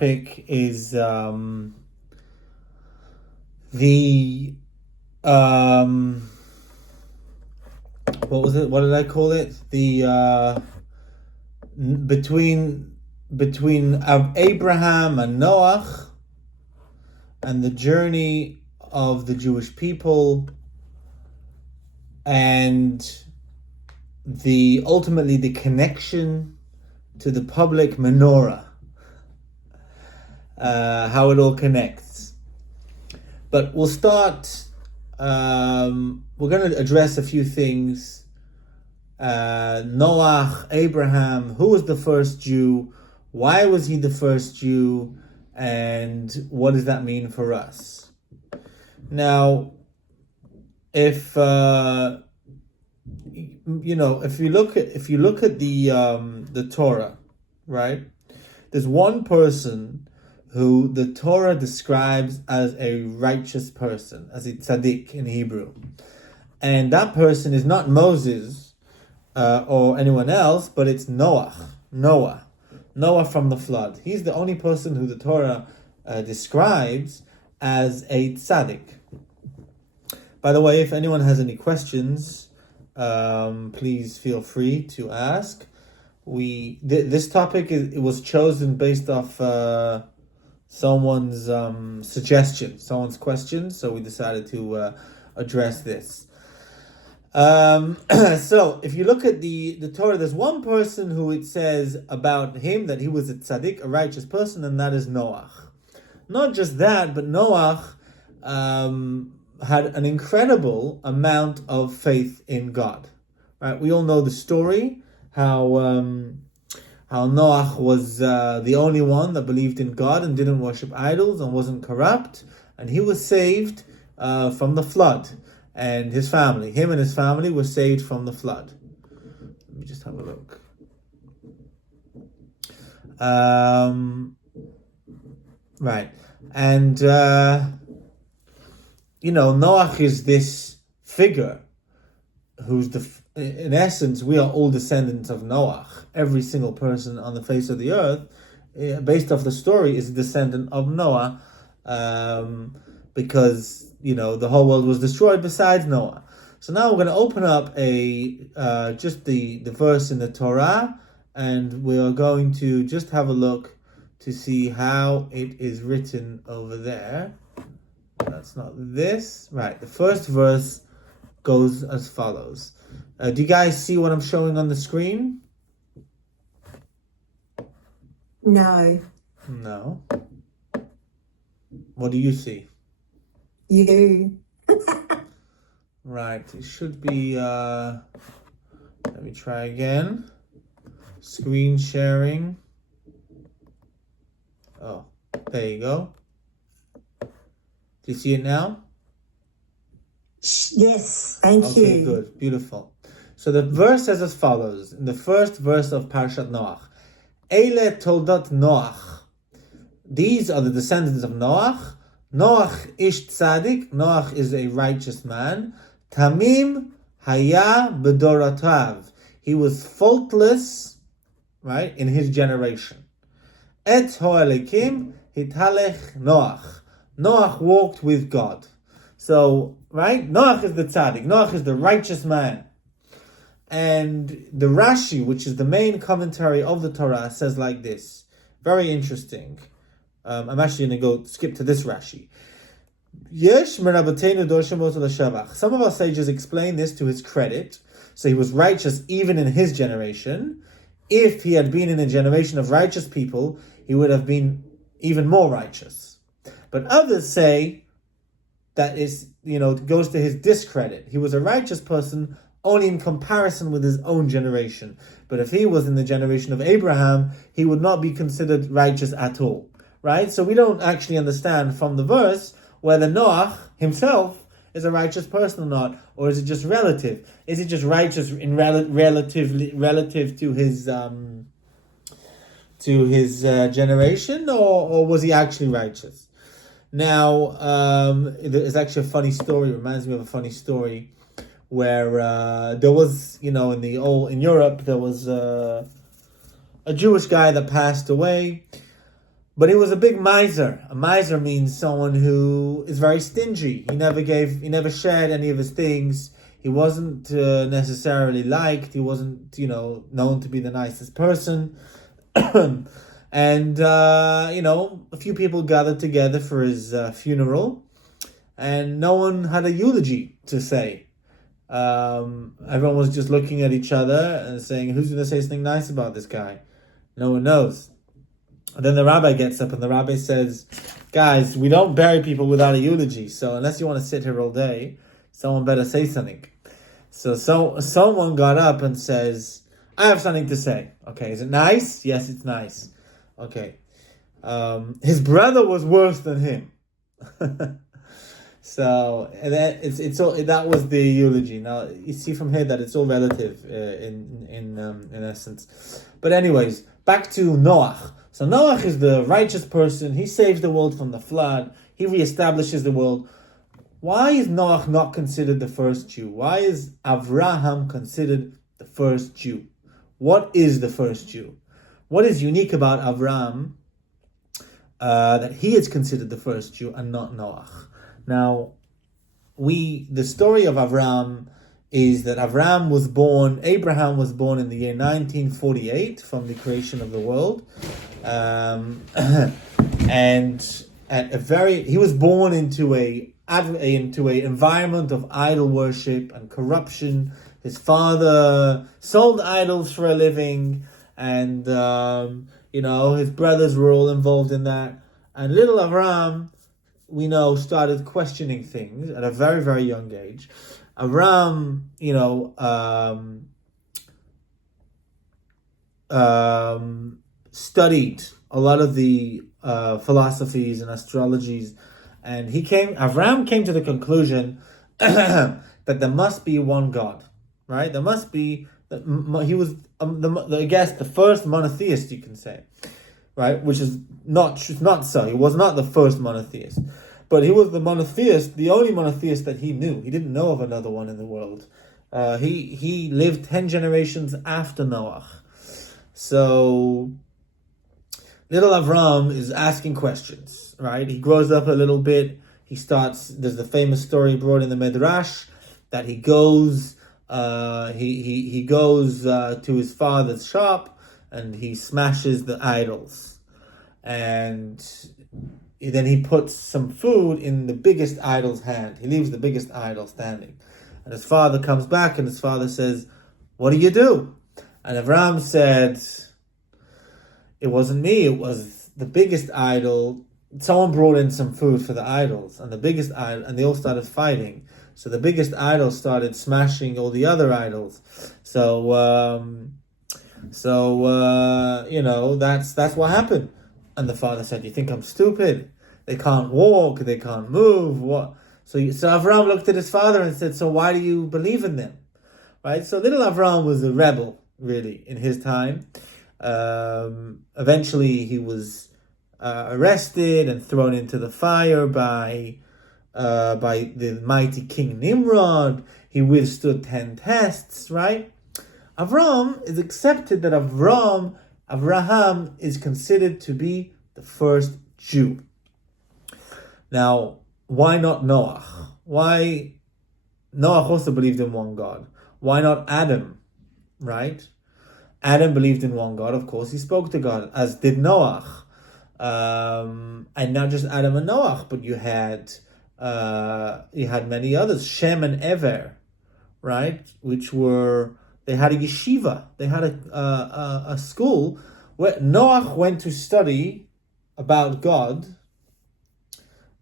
topic is the what was it? What did I call it? The between Abraham and Noach, and the journey of the Jewish people, and ultimately the connection to the public menorah, how it all connects. But we'll start. We're going to address a few things. Noach, Abraham, who was the first Jew? Why was he the first Jew? And what does that mean for us? Now, if if you look at the Torah, right? There's one person who the Torah describes as a righteous person, as a tzaddik in Hebrew. And that person is not Moses or anyone else, but it's Noah from the flood. He's the only person who the Torah describes as a tzaddik. By the way, if anyone has any questions, please feel free to ask. This topic it was chosen based off someone's suggestion, someone's question, so we decided to address this. So if you look at the Torah, there's one person who it says about him that he was a tzaddik, a righteous person, and that is Noach. Not just that, but Noach had an incredible amount of faith in God. Right? We all know the story, how Noach was the only one that believed in God and didn't worship idols and wasn't corrupt, and he was saved from the flood. And him and his family were saved from the flood. Let me just have a look. Right. And, Noach is this figure who's in essence, we are all descendants of Noach. Every single person on the face of the earth, based off the story, is a descendant of Noah, because the whole world was destroyed besides Noah. So now we're going to open up just the verse in the Torah, and we are going to just have a look to see how it is written over there. That's not this. Right, the first verse goes as follows. Do you guys see what I'm showing on the screen? No. No. What do you see? You do. Right, it should be, let me try again. Screen sharing. Oh, there you go. Do you see it now? Yes, thank you. Okay, good, beautiful. So the verse says as follows, in the first verse of Parshat Noach. Eile toldot Noach. These are the descendants of Noach. Noach ish tzaddik. Noach is a righteous man. Tamim haya bedoratav. He was faultless, right, in his generation. Et ho'elekim hitalech Noach. Noach walked with God. So, right, Noach is the tzaddik. Noach is the righteous man. And the Rashi, which is the main commentary of the Torah, says like this. Very interesting. I'm actually going to go skip to this Rashi. Some of our sages explain this to his credit. So he was righteous even in his generation. If he had been in a generation of righteous people, he would have been even more righteous. But others say that goes to his discredit. He was a righteous person only in comparison with his own generation. But if he was in the generation of Abraham, he would not be considered righteous at all. Right? So we don't actually understand from the verse whether Noach himself is a righteous person or not, or is it just relative? Is it just righteous in relative to his generation, or was he actually righteous? Now, there's actually a funny story. It reminds me of a funny story where there was, in Europe, there was a Jewish guy that passed away. But he was a big miser. A miser means someone who is very stingy. He never shared any of his things. He wasn't necessarily liked. He wasn't, known to be the nicest person. And, a few people gathered together for his funeral, and no one had a eulogy to say. Everyone was just looking at each other and saying, who's going to say something nice about this guy? No one knows. And then the rabbi gets up and the rabbi says, guys, we don't bury people without a eulogy. So unless you want to sit here all day, someone better say something. So someone got up and says, I have something to say. Okay, is it nice? Yes, it's nice. Okay. His brother was worse than him. So that was the eulogy. Now you see from here that it's all relative in essence. But anyways, back to Noach. So Noach is the righteous person. He saves the world from the flood. He reestablishes the world. Why is Noach not considered the first Jew? Why is Avraham considered the first Jew? What is the first Jew? What is unique about Avraham that he is considered the first Jew and not Noach? Now, the story of Avraham is that Avraham was born in the year 1948 from the creation of the world. And he was born into a environment of idol worship and corruption. His father sold idols for a living, and his brothers were all involved in that. And little Avraham, we know, started questioning things at a very, very young age. Avraham, studied a lot of the philosophies and astrologies, and Avraham came to the conclusion that there must be one God, right? There must be. He was, the first monotheist, you can say, right? Which is not so. He was not the first monotheist, but he was the only monotheist that he knew. He didn't know of another one in the world. He lived 10 generations after Noach. So little Avraham is asking questions, right? He grows up a little bit. There's the famous story brought in the Midrash that he goes to his father's shop and he smashes the idols. And then he puts some food in the biggest idol's hand. He leaves the biggest idol standing. And his father comes back and his father says, what do you do? And Avraham said, it wasn't me, it was the biggest idol. Someone brought in some food for the idols, and the biggest idol, and they all started fighting. So the biggest idol started smashing all the other idols. That's what happened. And the father said, you think I'm stupid? They can't walk, they can't move. What? So Avraham looked at his father and said, so why do you believe in them? Right? So little Avraham was a rebel, really, in his time. Eventually he was arrested and thrown into the fire by the mighty King Nimrod. He withstood 10 tests, right? Avraham is accepted that Avraham is considered to be the first Jew. Now, why not Noach? Why? Noach also believed in one God. Why not Adam, right? Adam believed in one God, of course. He spoke to God, as did Noach. And not just Adam and Noach, but you had many others. Shem and Ever, right? They had a yeshiva. They had a school where Noach went to study about God.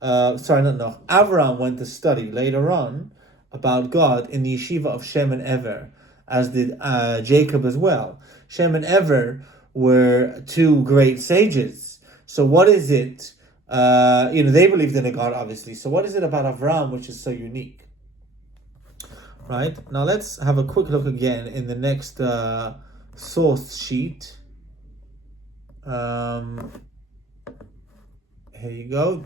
Not Noach. Avraham went to study later on about God in the yeshiva of Shem and Ever, as did Jacob as well. Shem and Ever were two great sages. So what is it? They believed in a God, obviously. So what is it about Avraham which is so unique? Right? Now let's have a quick look again in the next source sheet. Here you go.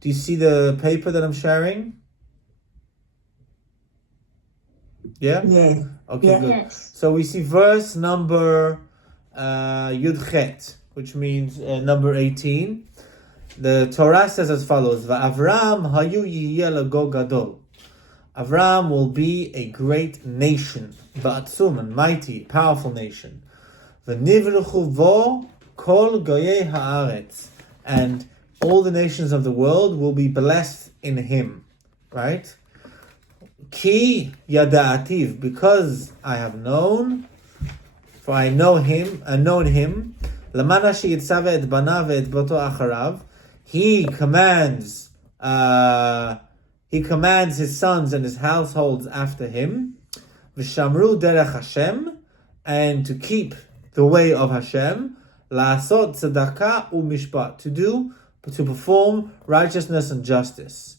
Do you see the paper that I'm sharing? Yeah? Yeah. Okay, Yeah. good. Yes. So we see verse number Yud Chet, which means number 18. The Torah says as follows: Avraham hayu yiyeh lago gadol. Avraham will be a great nation, ba'atzum, and mighty, powerful nation. V'nivruchu vo kol goyei haaretz, and all the nations of the world will be blessed in him. Right? Ki yada'ativ, because I have known, for I know him, and known him. Lamana sheyitzave et banav et boto acharav. He commands his sons and his households after him. V'shamru derech Hashem, and to keep the way of Hashem. La'asot tzedakah u'mishpat, to perform righteousness and justice.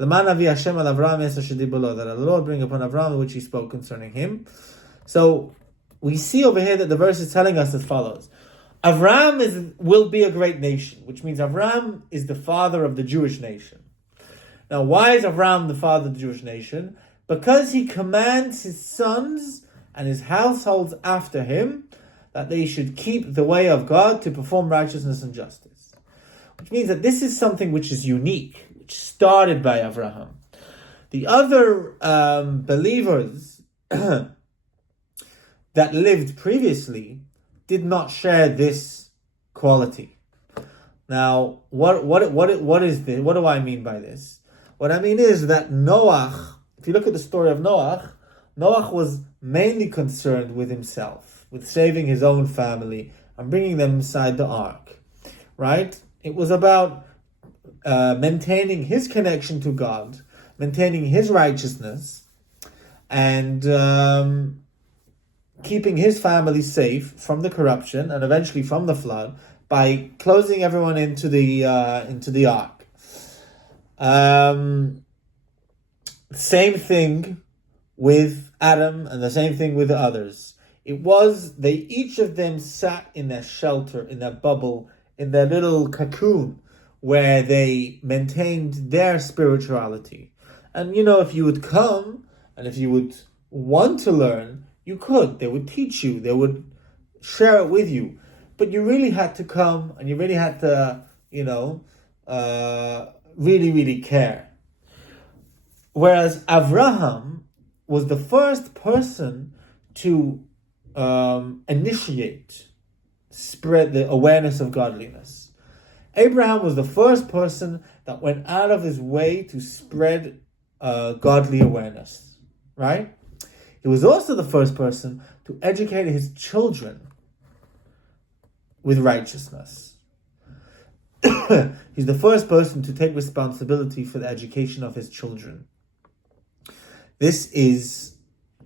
L'man avi Hashem al Avraham es asher dibur, that the Lord bring upon Avraham which he spoke concerning him. So we see over here that the verse is telling us as follows: Avraham will be a great nation, which means Avraham is the father of the Jewish nation. Now, why is Avraham the father of the Jewish nation? Because he commands his sons and his households after him that they should keep the way of God to perform righteousness and justice. Which means that this is something which is unique, which started by Avraham. The other believers that lived previously did not share this quality. Now, what is this? What do I mean by this? What I mean is that Noach, if you look at the story of Noach was mainly concerned with himself, with saving his own family and bringing them inside the ark, right? It was about maintaining his connection to God, maintaining his righteousness, and keeping his family safe from the corruption and eventually from the flood by closing everyone into the ark. Same thing with Adam, and the same thing with the others. Each of them sat in their shelter, in their bubble, in their little cocoon, where they maintained their spirituality. And if you would come, and if you would want to learn, you could. They would teach you. They would share it with you. But you really had to come, and you really had to, really, really care. Whereas Avraham was the first person to spread the awareness of godliness. Abraham was the first person that went out of his way to spread godly awareness, right? He was also the first person to educate his children with righteousness. He's the first person to take responsibility for the education of his children. This is,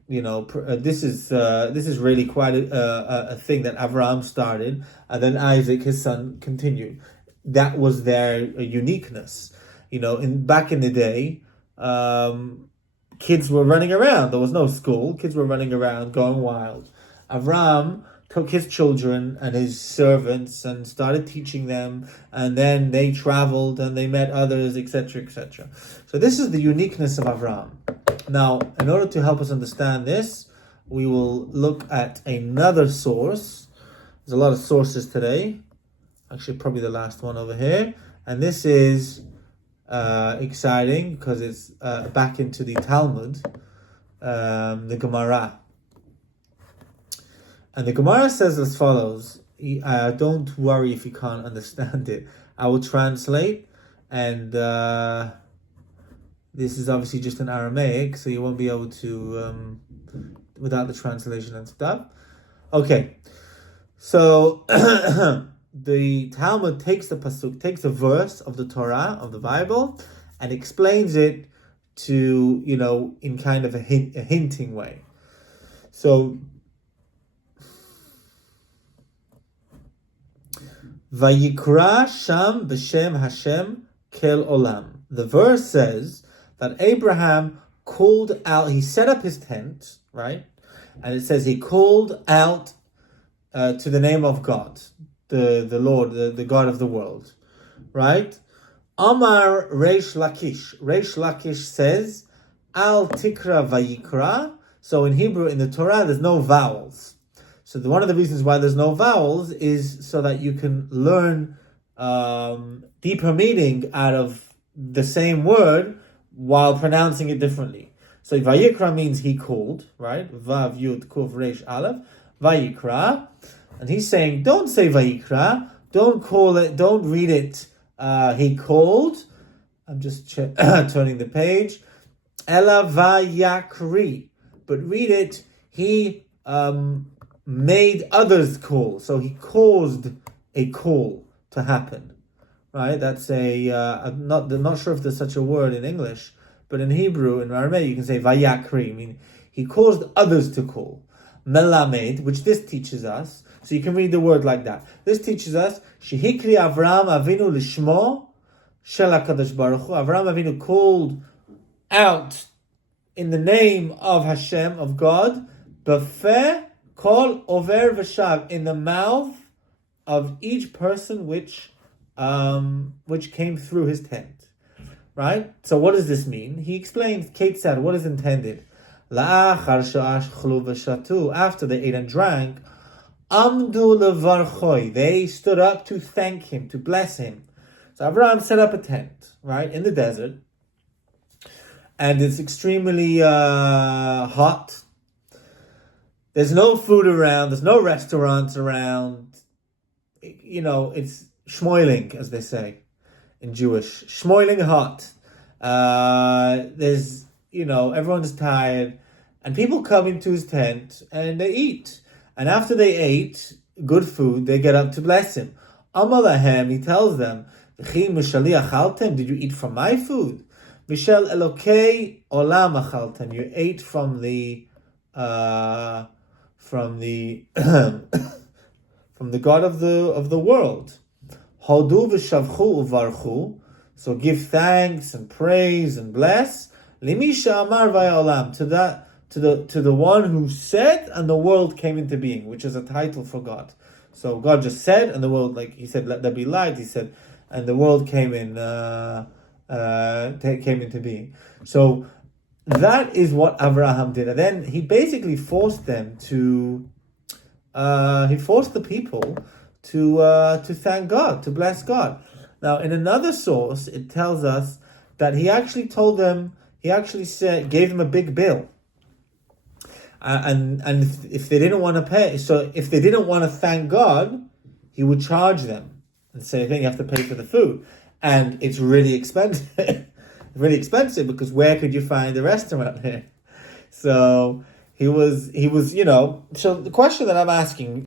this is really quite a thing that Avraham started, and then Isaac, his son, continued. That was their uniqueness. Back in the day, kids were running around. There was no school. Kids were running around, going wild. Avraham took his children and his servants and started teaching them, and then they traveled and they met others, etc., etc. So this is the uniqueness of Avraham. Now, in order to help us understand this, we will look at another source. There's a lot of sources today. Actually, probably the last one over here. And this is exciting because it's back into the Talmud, the Gemara. And the Gemara says as follows. Don't worry if you can't understand it. I will translate, and this is obviously just in Aramaic, so you won't be able to, without the translation and stuff. Okay, so the Talmud takes the pasuk, takes a verse of the Torah, of the Bible, and explains it to, in kind of a hinting way. So, Vayikra Sham B'Shem Hashem Kel Olam. The verse says that Abraham called out, he set up his tent, right? And it says he called out to the name of God, the Lord, the God of the world, right? Amar Reish Lakish. Reish Lakish says, Al Tikra Vayikra. So in Hebrew, in the Torah, there's no vowels. So one of the reasons why there's no vowels is so that you can learn deeper meaning out of the same word while pronouncing it differently. So Vayikra means he called, right? Vav Yud Kuf Reish Aleph. Vayikra. And he's saying, don't say Vayikra. Don't call it, don't read it, he called. I'm just turning the page. Ela Vayakri. But read it, he made others call. So he caused a call to happen. Right? That's I'm not sure if there's such a word in English, but in Hebrew, in Aramaic, you can say Vayakri, meaning he caused others to call. Melamed, which this teaches us, so you can read the word like that. This teaches us, Shehikri Avraham Avinu Lishmo Shel HaKadosh Baruch Hu. Avraham Avinu called out in the name of Hashem, of God, Befeh Kol Over V'Shav, in the mouth of each person which came through his tent. Right? So what does this mean? He explains, Kate said, what is intended? After they ate and drank, Amdu levarchoi, they stood up to thank him, to bless him. So Avraham set up a tent, right, in the desert, and it's extremely hot. There's no food around, there's no restaurants around. You know, it's schmoiling, as they say in Jewish. Schmoiling hot. There's, everyone's tired, and people come into his tent and they eat. And after they ate good food, they get up to bless him. Amalahem, he tells them, did you eat from my food? Mishel Elokei Olam achaltem, you ate from the from the God of the world. Hodu v'shavchu uvarchu, so give thanks and praise and bless. Limisha amar va'olam, to the one who said and the world came into being, which is a title for God. So God just said and the world, like he said, let there be light. He said, and the world came into being. So that is what Avraham did, and then he basically forced them to. He forced the people to thank God, to bless God. Now, in another source, it tells us that he actually told them. He actually gave them a big bill. And if they didn't want to pay, so if they didn't want to thank God, he would charge them and say, "Then you have to pay for the food," and it's really expensive, really expensive, because where could you find a restaurant here? So he was, So the question that I'm asking